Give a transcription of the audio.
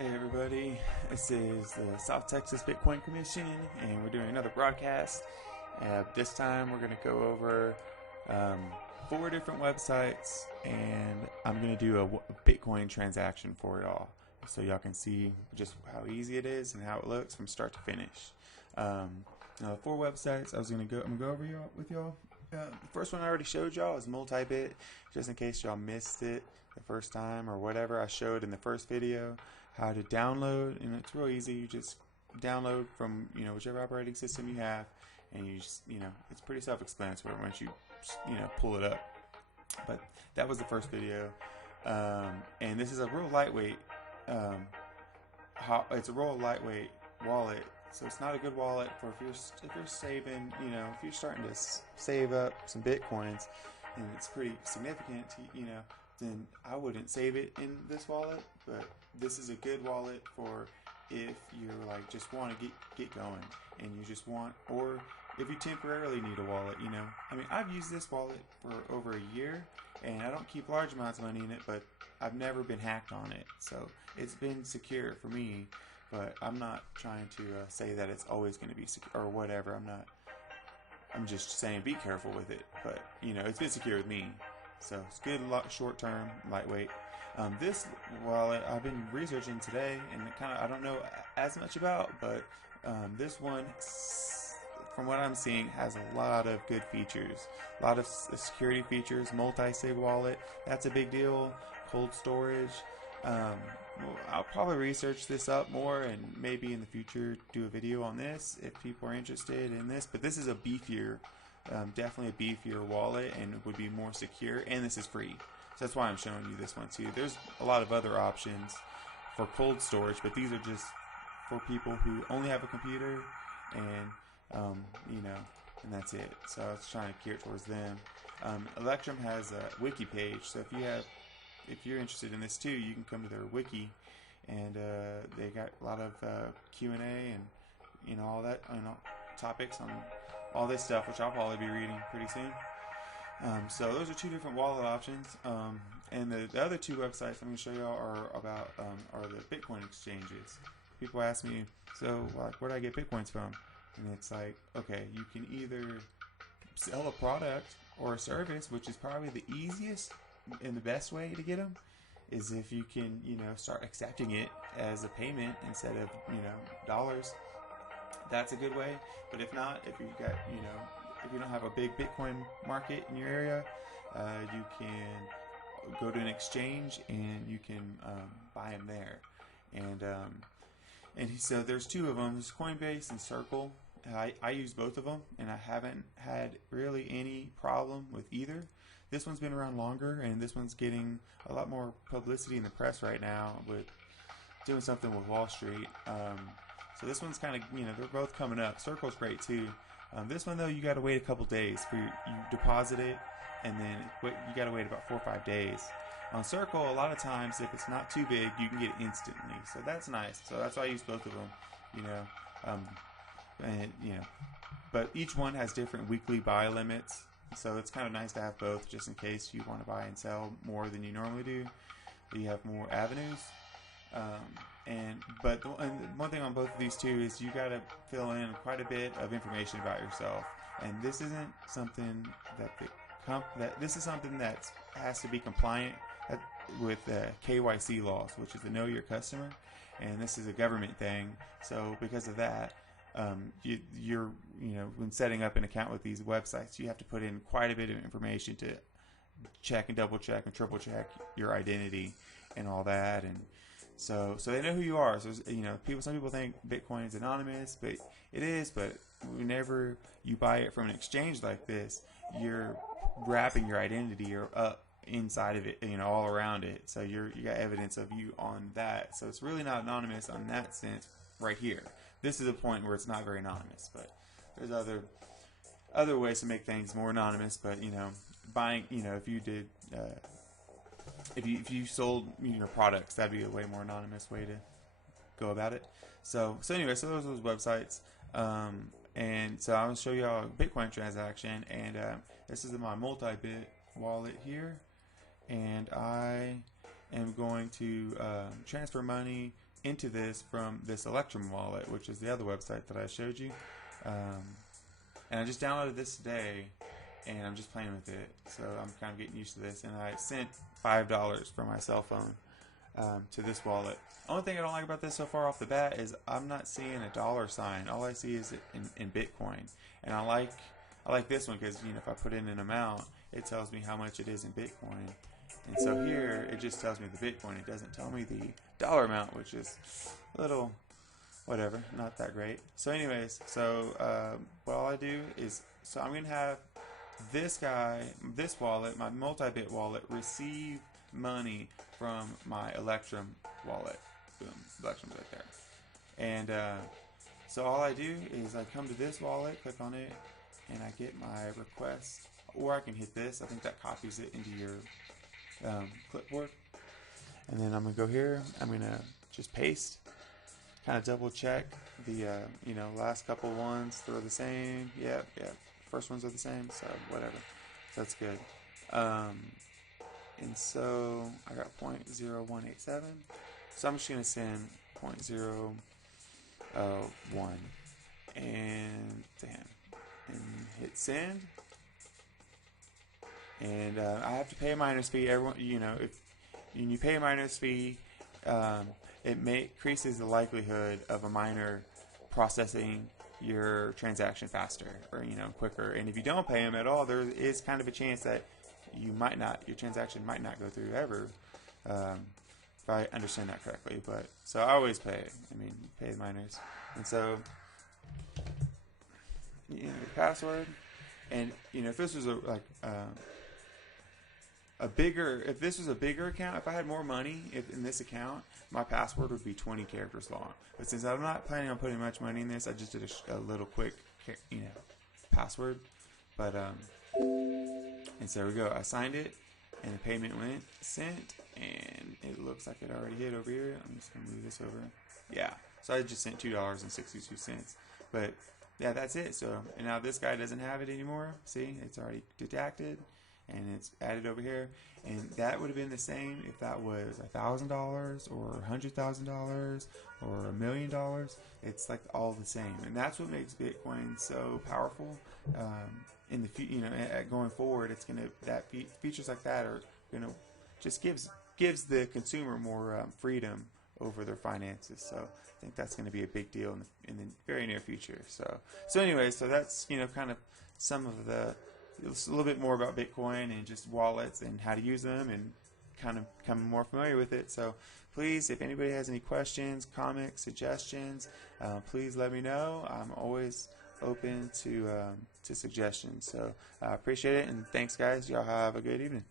Hey everybody, this is the South Texas Bitcoin Commission, and we're doing another broadcast. This time we're going to go over 4 different websites, and I'm going to do a Bitcoin transaction for y'all, so y'all can see just how easy it is and how it looks from start to finish. Now, the 4 websites I'm going to go over with y'all. The first one I already showed y'all is Multibit, just in case y'all missed it the first time or whatever. I showed in the first video how to download, and it's real easy. You just download from whichever operating system you have, and you just it's pretty self-explanatory once you pull it up. But that was the first video, and this is a real lightweight. It's a real lightweight wallet. So it's not a good wallet for if you're saving, if you're starting to save up some Bitcoins, and it's pretty significant, then I wouldn't save it in this wallet. But this is a good wallet for if you're just want to get going, and you just want, or if you temporarily need a wallet. I mean, I've used this wallet for over a year, and I don't keep large amounts of money in it, but I've never been hacked on it, so it's been secure for me. But I'm not trying to say that it's always going to be secure or whatever. I'm just saying be careful with it. But it's been secure with me, so it's good, short term, lightweight. This wallet I've been researching today, and I don't know as much about, but this one, from what I'm seeing, has a lot of good features, a lot of security features. Multi-sig wallet, that's a big deal. Cold storage. I'll probably research this up more, and maybe in the future do a video on this if people are interested in this. But this is a beefier, definitely a beefier wallet, and it would be more secure, and this is free. So that's why I'm showing you this one too. There's a lot of other options for cold storage, but these are just for people who only have a computer, and and that's it. So I was trying to gear it towards them. Electrum has a wiki page, so if you're interested in this too, you can come to their wiki, and they got a lot of Q&A and all that, topics on all this stuff, which I'll probably be reading pretty soon. So those are 2 different wallet options, and the other 2 websites I'm going to show y'all are the Bitcoin exchanges. People ask me, so where do I get Bitcoins from? And it's like, okay, you can either sell a product or a service, which is probably the easiest and the best way to get them, is if you can start accepting it as a payment instead of dollars. That's a good way. But if not, if you got if you don't have a big Bitcoin market in your area, you can go to an exchange and you can buy them there. And so there's 2 of them. There's Coinbase and Circle. I use both of them, and I haven't had really any problem with either. This one's been around longer, and this one's getting a lot more publicity in the press right now with doing something with Wall Street. So this one's kind of, they're both coming up. Circle's great too. This one though, you got to wait a couple days for you deposit it, and then you got to wait about 4 or 5 days. On Circle, a lot of times, if it's not too big, you can get it instantly. So that's nice. So that's why I use both of them. But each one has different weekly buy limits. So it's kind of nice to have both, just in case you want to buy and sell more than you normally do. You have more avenues. But one thing on both of these 2 is you got to fill in quite a bit of information about yourself. And this isn't something this is something that has to be compliant with KYC laws, which is the Know Your Customer, and this is a government thing. So because of that, you're when setting up an account with these websites, you have to put in quite a bit of information to check and double check and triple check your identity and all that. And so they know who you are. So some people think Bitcoin is anonymous, but it is. But whenever you buy it from an exchange like this, you're wrapping your identity up inside of it, all around it. So you got evidence of you on that. So it's really not anonymous on that sense right here. This is a point where it's not very anonymous, but there's other ways to make things more anonymous. But buying, if you did, if you sold your products, that'd be a way more anonymous way to go about it. So anyway, so those are those websites. And so I'm gonna show you a Bitcoin transaction, and this is my Multibit wallet here, and I am going to transfer money into this from this Electrum wallet, which is the other website that I showed you. And I just downloaded this today, and I'm just playing with it. So I'm kind of getting used to this. And I sent $5 from my cell phone to this wallet. Only thing I don't like about this so far off the bat is I'm not seeing a dollar sign. All I see is it in Bitcoin. And I like this one because, you know, if I put in an amount, it tells me how much it is in Bitcoin. And so here, it just tells me the Bitcoin. It doesn't tell me the dollar amount, which is a little, whatever, not that great. So anyways, so what I do is, so I'm going to have this guy, this wallet, my multi-bit wallet, receive money from my Electrum wallet. Boom, Electrum's right there. And so all I do is I come to this wallet, click on it, and I get my request. Or I can hit this. I think that copies it into your clipboard. And then I'm going to go here. I'm going to just paste. Kind of double check the, you know, last couple ones. They're the same. Yep. First ones are the same. So whatever. So that's good. And so I got 0.0187. So I'm just going to send 0.01 and to him. And hit send. And I have to pay a miners fee. Everyone, you know, if you pay a miners fee, it increases the likelihood of a miner processing your transaction faster or, you know, quicker. And if you don't pay them at all, there is kind of a chance that your transaction might not go through ever. If I understand that correctly. But so I always pay. I mean, pay the miners. And so, you know, your password. And you know, if this was if this was a bigger account, if I had more money in this account, my password would be 20 characters long. But since I'm not planning on putting much money in this, I just did a little quick, you know, password. But and so there we go. I signed it, and the payment went sent, and it looks like it already hit over here. I'm just gonna move this over. Yeah. So I just sent $2.62. But yeah, that's it. So, and now this guy doesn't have it anymore. See, it's already deducted, and it's added over here. And that would have been the same if that was $1,000 or $100,000 or $1 million. It's like all the same, and that's what makes Bitcoin so powerful. In the you know, going forward, it's gonna features like that are gonna just gives the consumer more freedom over their finances. So I think that's going to be a big deal in the very near future. So anyway, so that's, you know, kind of some of a little bit more about Bitcoin and just wallets and how to use them and kind of become more familiar with it. So please, if anybody has any questions, comments, suggestions, please let me know. I'm always open to suggestions. So I appreciate it, and thanks guys. Y'all have a good evening.